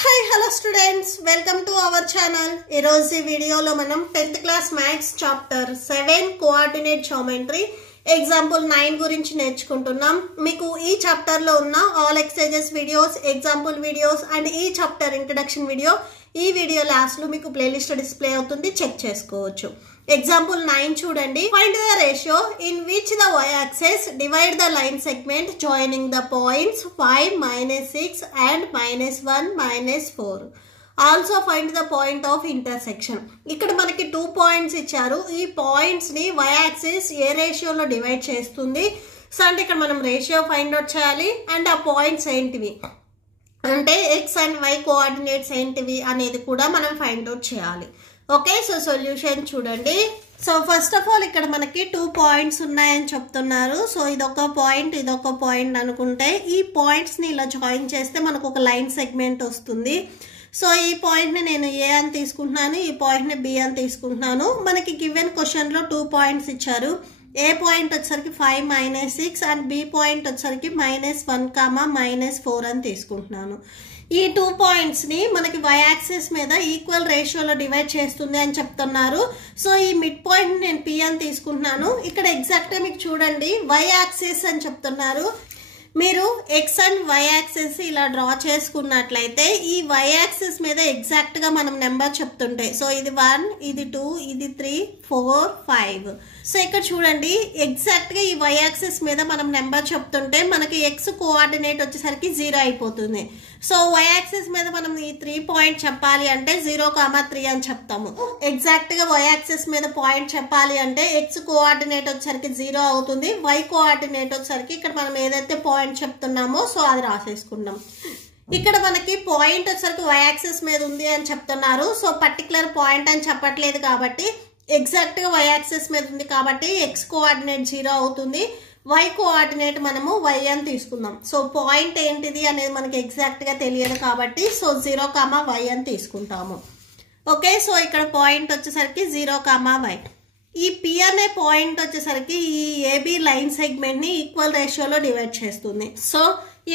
Hi hello students, welcome to our channel. ఈరోజు ఈ వీడియోలో మనం 10th class maths chapter 7 coordinate geometry example 9 గురించి నేర్చుకుంటున్నాం. మీకు ఈ చాప్టర్లో ఉన్న all exercises videos, example videos and ఈ చాప్టర్ ఇంట్రడక్షన్ వీడియో ఈ వీడియో లాస్ట్లో మీకు ప్లేలిస్ట్ డిస్ప్లే అవుతుంది, చెక్ చేసుకోవచ్చు. ఎగ్జాంపుల్ 9 చూడండి. Find the ratio in which the y axis divide the line segment joining the points 5, -6 and -1, -4. Also find the point of intersection. ఇక్కడ మనకి 2 points ఇచ్చారు. ఈ పాయింట్స్ ని y యాక్సిస్ ఏ రేషియోలో డివైడ్ చేస్తుంది. సో అంటే ఇక్కడ మనం రేషియో ఫైండ్ అవుట్ చేయాలి అండ్ ఆ పాయింట్స్ ఏంటివి అంటే x అండ్ y కోఆర్డినేట్స్ ఏంటివి అనేది కూడా మనం ఫైండ్ అవుట్ చేయాలి. ఓకే, సో సొల్యూషన్ చూడండి. సో ఫస్ట్ ఆఫ్ ఆల్ ఇక్కడ మనకి 2 పాయింట్స్ ఉన్నాయని చెప్తున్నారు. సో ఇదొక పాయింట్ అనుకుంటే ఈ పాయింట్స్ని ఇలా జాయిన్ చేస్తే మనకు ఒక లైన్ సెగ్మెంట్ వస్తుంది. సో ఈ పాయింట్ని నేను ఏ అని తీసుకుంటున్నాను, ఈ పాయింట్ని బి అని తీసుకుంటున్నాను. మనకి గివెన్ క్వశ్చన్లో 2 పాయింట్స్ ఇచ్చారు. ఏ పాయింట్ వచ్చేసరికి 5, -6 అండ్ బి పాయింట్ వచ్చేసరికి -1, -4 అని తీసుకుంటున్నాను. ఈ 2 పాయింట్స్ని మనకి y యాక్సిస్ మీద ఈక్వల్ రేషియోలో డివైడ్ చేస్తుంది అని చెప్తున్నారు. సో ఈ మిడ్ పాయింట్ నేను P అని తీసుకుంటున్నాను. ఇక్కడ ఎగ్జాక్ట్గా మీకు చూడండి y యాక్సిస్ అని చెప్తున్నారు. మీరు x అండ్ y యాక్సిస్ ఇలా డ్రా చేసుకున్నట్లయితే ఈ y యాక్సిస్ మీద ఎగ్జాక్ట్గా మనం నెంబర్ చెప్తుంటే, సో ఇది 1, ఇది 2, ఇది 3, 4, 5. సో ఇక్కడ చూడండి ఎగ్జాక్ట్గా ఈ y యాక్సిస్ మీద మనం నెంబర్ చెప్తుంటే మనకి x కోఆర్డినేట్ వచ్చేసరికి 0 అయిపోతుంది. సో y యాక్సిస్ మీద మనం ఈ 3 పాయింట్ చెప్పాలి అంటే 0,3 అని చెప్తాము. ఎగ్జాక్ట్గా y యాక్సిస్ మీద పాయింట్ చెప్పాలి అంటే x కోఆర్డినేట్ వచ్చేసరికి 0 అవుతుంది. y కోఆర్డినేట్ వచ్చేసరికి ఇక్కడ మనం ఏదైతే పాయింట్ చెప్తున్నామో సో అది రాసేసుకున్నాం. ఇక్కడ మనకి పాయింట్ వచ్చేసరికి y యాక్సిస్ మీద ఉంది అని చెప్తున్నారు. సో పర్టికులర్ పాయింట్ అని చెప్పట్లేదు కాబట్టి ఎగ్జాక్ట్గా y యాక్సిస్ మీద ఉంది కాబట్టి x కోఆర్డినేట్ 0 అవుతుంది. y కోఆర్డినేట్ మనము y అని తీసుకుందాం. సో పాయింట్ ఏంటిది అనేది మనకి ఎగ్జాక్ట్గా తెలియదు కాబట్టి సో 0,y అని తీసుకుంటాము. ఓకే, సో ఇక్కడ పాయింట్ వచ్చేసరికి 0,y. ఈ P అనే పాయింట్ వచ్చేసరికి ఈ AB లైన్ సెగ్మెంట్ని ఈక్వల్ రేషియోలో డివైడ్ చేస్తుంది. సో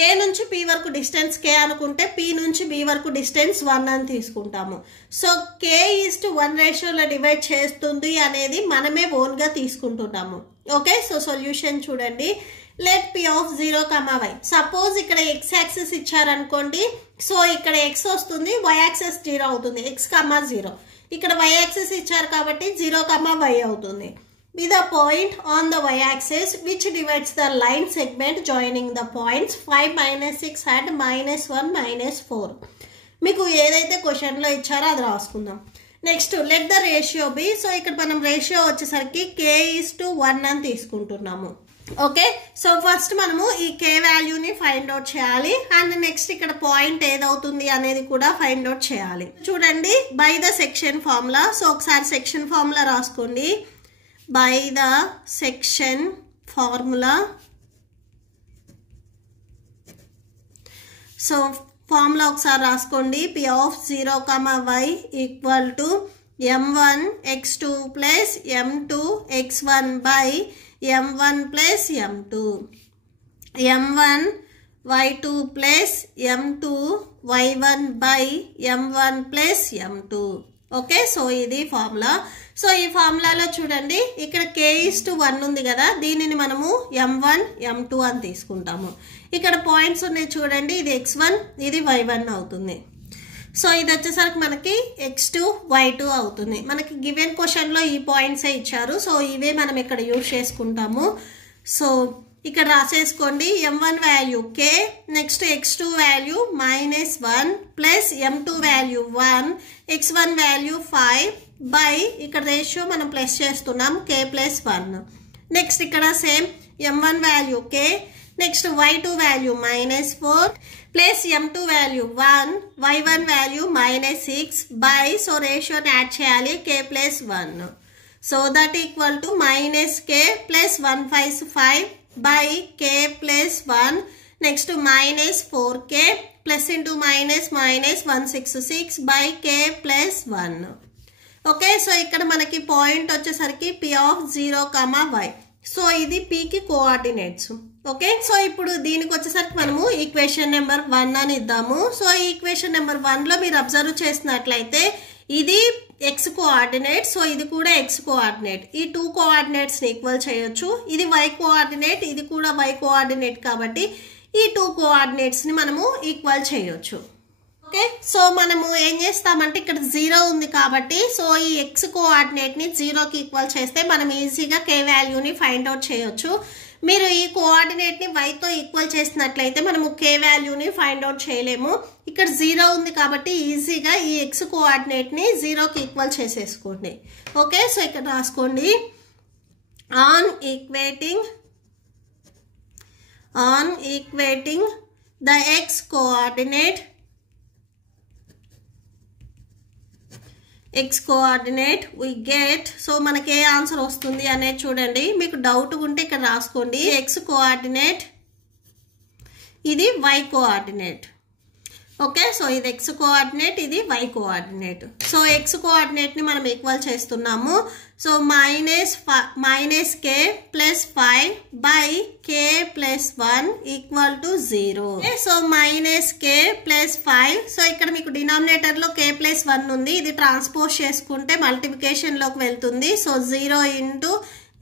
A నుంచి P వరకు డిస్టెన్స్ K అనుకుంటే P నుంచి B వరకు డిస్టెన్స్ 1 అని తీసుకుంటాము. సో K:1 రేషియోలో డివైడ్ చేస్తుంది అనేది మనమే ఓన్గా తీసుకుంటున్నాము. ఓకే, సో సొల్యూషన్ చూడండి. Let P of 0,y. Suppose ఇక్కడ x యాక్సిస్ ఇచ్చారనుకోండి. సో ఇక్కడ x వస్తుంది, y యాక్సిస్ 0 అవుతుంది, x,0. ఇక్కడ y యాక్సిస్ ఇచ్చారు కాబట్టి 0,y అవుతుంది. With a point on the y axis which divides the line segment joining the points 5, -6 and -1, -4. మీకు ఏదైతే క్వశ్చన్లో ఇచ్చారో అది రాసుకుందాం. Next let the ratio be. So ఇక్కడ మనం రేషియో వచ్చేసరికి K:1 అని తీసుకుంటున్నాము. ఓకే, సో ఫస్ట్ మనము ఈ K వాల్యూని ఫైండ్ అవుట్ చేయాలి అండ్ నెక్స్ట్ ఇక్కడ పాయింట్ ఏదవుతుంది అనేది కూడా ఫైండ్ అవుట్ చేయాలి. చూడండి by the section formula. So ఒకసారి సెక్షన్ ఫార్ములా రాసుకోండి. By the section formula. So formula ఒకసారి రాసుకోండి. P of 0,y equal to m1x2 plus m2x1 by m1 plus m2, m1y2 plus m2y1 by m1 plus m2. Okay, so ఇది formula. So ఈ ఫార్ములాలో చూడండి ఇక్కడ K:1 ఉంది కదా, దీనిని మనము m1, m2 అని తీసుకుంటాము. ఇక్కడ పాయింట్స్ ఉన్నాయి చూడండి, ఇది x1, ఇది y1 అవుతుంది. సో ఇది వచ్చేసరికి మనకి x2, y2 అవుతుంది. మనకి గివెన్ క్వశ్చన్లో ఈ పాయింట్సే ఇచ్చారు. సో ఇవే మనం ఇక్కడ యూజ్ చేసుకుంటాము. సో ఇక్కడ రాసేసుకోండి. m1 value K, next x2 value -1 plus m2 value 1, x1 value 5 by ఇక్కడ రేషియో మనం ప్లస్ చేస్తున్నాం K+1. నెక్స్ట్ ఇక్కడ same m1 value K, next y2 value -4 plus m2 value 1, y1 value -6 by so రేషియోని add చేయాలి K+1. So that equal to -K plus 1 5 5 by K+1. next to -4K plus into -166 by K+1. Okay, so ఇక్కడ మనకి point వచ్చేసరికి P of 0,y. So ఇది P కి coordinates. Okay, so ఇప్పుడు దీనికి వచ్చేసరికి మనము ఈక్వేషన్ నెంబర్ 1 అని ఇద్దాము. సో ఈ ఈక్వేషన్ నెంబర్ 1లో మీరు అబ్జర్వ్ చేసినట్లయితే ఇది ఎక్స్ కోఆర్డినేట్, సో ఇది కూడా ఎక్స్ కోఆర్డినేట్. ఈ 2 కోఆర్డినేట్స్ని ఈక్వల్ చేయొచ్చు. ఇది వై కోఆర్డినేట్, ఇది కూడా వై కోఆర్డినేట్, కాబట్టి ఈ 2 కోఆర్డినేట్స్ని మనము ఈక్వల్ చేయొచ్చు. ఓకే, సో మనము ఏం చేస్తామంటే ఇక్కడ 0 ఉంది కాబట్టి సో ఈ ఎక్స్ కోఆర్డినేట్ని 0కి ఈక్వల్ చేస్తే మనం ఈజీగా కే వాల్యూని ఫైండ్ అవుట్ చేయొచ్చు. మీరు ఈ కోఆర్డినేట్ని వైతో ఈక్వల్ చేసినట్లయితే మనము కే వాల్యూని ఫైండ్ అవుట్ చేయలేము. ఇక్కడ 0 ఉంది కాబట్టి ఈజీగా ఈ ఎక్స్ కోఆర్డినేట్ని 0కి ఈక్వల్ చేసేసుకోండి. ఓకే, సో ఇక్కడ రాసుకోండి, on equating the X coordinate we get, so మనకి ఏ ఆన్సర్ వస్తుంది అనేది చూడండి. మీకు డౌట్ ఉంటే ఇక్కడ రాసుకోండి, ఎక్స్ కోఆర్డినేట్, ఇది వై కోఆర్డినేట్. ఓకే, సో ఇది ఎక్స్ కోఆర్డినేట్, ఇది వై కోఆర్డినేట్. సో ఎక్స్ కోఆర్డినేట్ని మనం ఈక్వల్ చేస్తున్నాము. So minus K plus 5 by K plus 1 equal to 0. So minus K plus 5, so ఇక్కడ మీకు డినామినేటర్లో కే ప్లస్ 1 ఉంది, ఇది ట్రాన్స్పోజ్ చేసుకుంటే మల్టిప్లికేషన్లోకి వెళ్తుంది. సో 0 ఇంటూ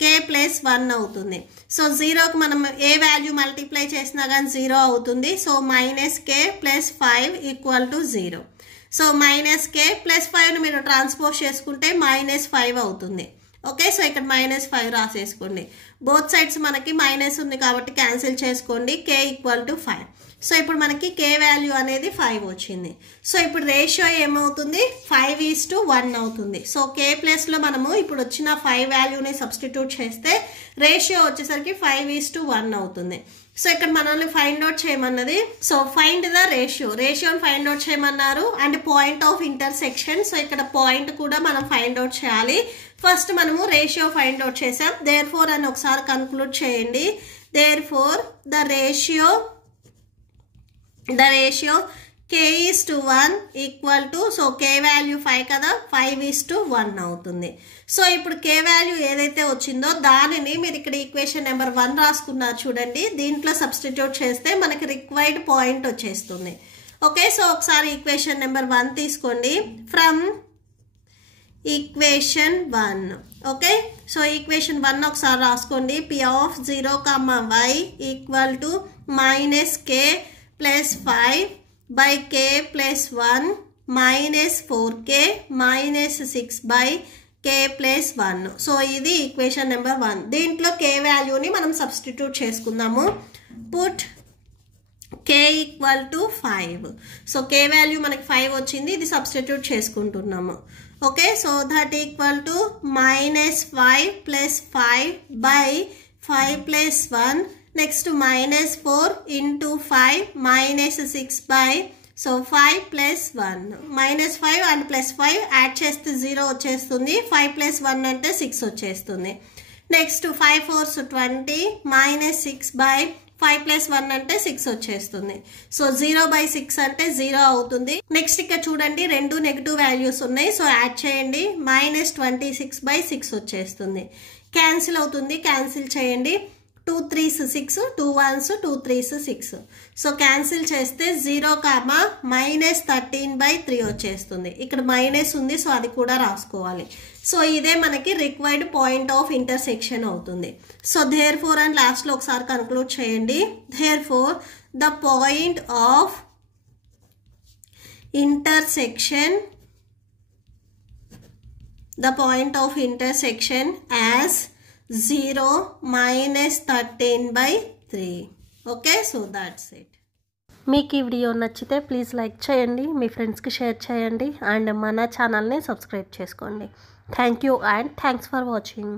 కే ప్లస్ 1 అవుతుంది. సో 0కి మనం ఏ వాల్యూ మల్టిప్లై చేసినా కానీ 0 అవుతుంది. So minus K plus 5 equal to 0. So minus K plus 5ను మీరు ట్రాన్స్పోజ్ చేసుకుంటే -5 అవుతుంది. ఓకే, సో ఇక్కడ -5 రాసేసుకోండి. బోత్ సైడ్స్ మనకి మైనస్ ఉంది కాబట్టి క్యాన్సిల్ చేసుకోండి, కే ఈక్వల్ టు 5. సో ఇప్పుడు మనకి కే వాల్యూ అనేది 5 వచ్చింది. సో ఇప్పుడు రేషియో ఏమవుతుంది, 5:1 అవుతుంది. సో కే ప్లస్లో మనము ఇప్పుడు వచ్చిన 5 వాల్యూని సబ్స్టిట్యూట్ చేస్తే రేషియో వచ్చేసరికి 5:1 అవుతుంది. సో ఇక్కడ మనల్ని ఫైండ్ అవుట్ చేయమన్నది, సో ఫైండ్ ద రేషియోని ఫైండ్ అవుట్ చేయమన్నారు and point of intersection. So ఇక్కడ పాయింట్ కూడా మనం ఫైండ్ అవుట్ చేయాలి. ఫస్ట్ మనము రేషియో ఫైండ్ అవుట్ చేసాం, దేర్ఫోర్ అని ఒకసారి కన్క్లూడ్ చేయండి. Therefore the ratio k:1 equal to, so K value 5 కదా, 5:1 అవుతుంది. సో ఇప్పుడు కే వాల్యూ ఏదైతే వచ్చిందో దానిని మీరు ఇక్కడ ఈక్వేషన్ నెంబర్ 1 రాసుకున్నారు చూడండి, దీంట్లో సబ్స్టిట్యూట్ చేస్తే మనకి రిక్వైర్డ్ పాయింట్ వచ్చేస్తుంది. ఓకే, సో ఒకసారి ఈక్వేషన్ నెంబర్ 1 తీసుకోండి from equation 1. Okay, so equation 1 ఒకసారి రాసుకోండి, p of 0, y equal to minus K plus 5 by k plus 1 minus 4k minus 6 by k plus 1. So ఇది ఈక్వేషన్ నెంబర్ 1. దీంట్లో k వాల్యూని మనం substitute చేసుకుందాము. Put k equal to 5. So k value మనకి 5 వచ్చింది, ఇది సబ్స్టిట్యూట్ చేసుకుంటున్నాము. Okay, so that equal to -5 plus 5 by 5 plus 1. Next -4 into 5 -6 by, so 5 plus 1, -5 and +5 add చేస్తే 0 వచ్చేస్తుంది. 5 plus 1 అంటే 6 వచ్చేస్తుంది. నెక్స్ట్ 5 4s 20 -6 by 5 plus 1 అంటే 6 వచ్చేస్తుంది. సో 0/6 అంటే 0 అవుతుంది. నెక్స్ట్ ఇక్కడ చూడండి, రెండు నెగిటివ్ వాల్యూస్ ఉన్నాయి, సో యాడ్ చేయండి, -26/6 వచ్చేస్తుంది. క్యాన్సిల్ అవుతుంది, క్యాన్సిల్ చేయండి. 2 3s 6, 2 1s 2 3s 6. So cancel చేస్తే 0, -13/3 వచ్చేస్తుంది. ఇక్కడ మైనస్ ఉంది, సో అది కూడా రాసుకోవాలి. సో ఇదే మనకి రిక్వైర్డ్ పాయింట్ ఆఫ్ ఇంటర్సెక్షన్ అవుతుంది. సో దేర్ ఫోర్ అండ్ లాస్ట్లో ఒకసారి కన్క్లూడ్ చేయండి. Therefore the point of intersection as 0 -13/3. Okay, so that's it. మీకు ఈ వీడియో నచ్చితే ప్లీజ్ లైక్ చేయండి, మీ ఫ్రెండ్స్కి షేర్ చేయండి అండ్ మన ఛానల్ని సబ్స్క్రైబ్ చేసుకోండి. Thank you and thanks for watching.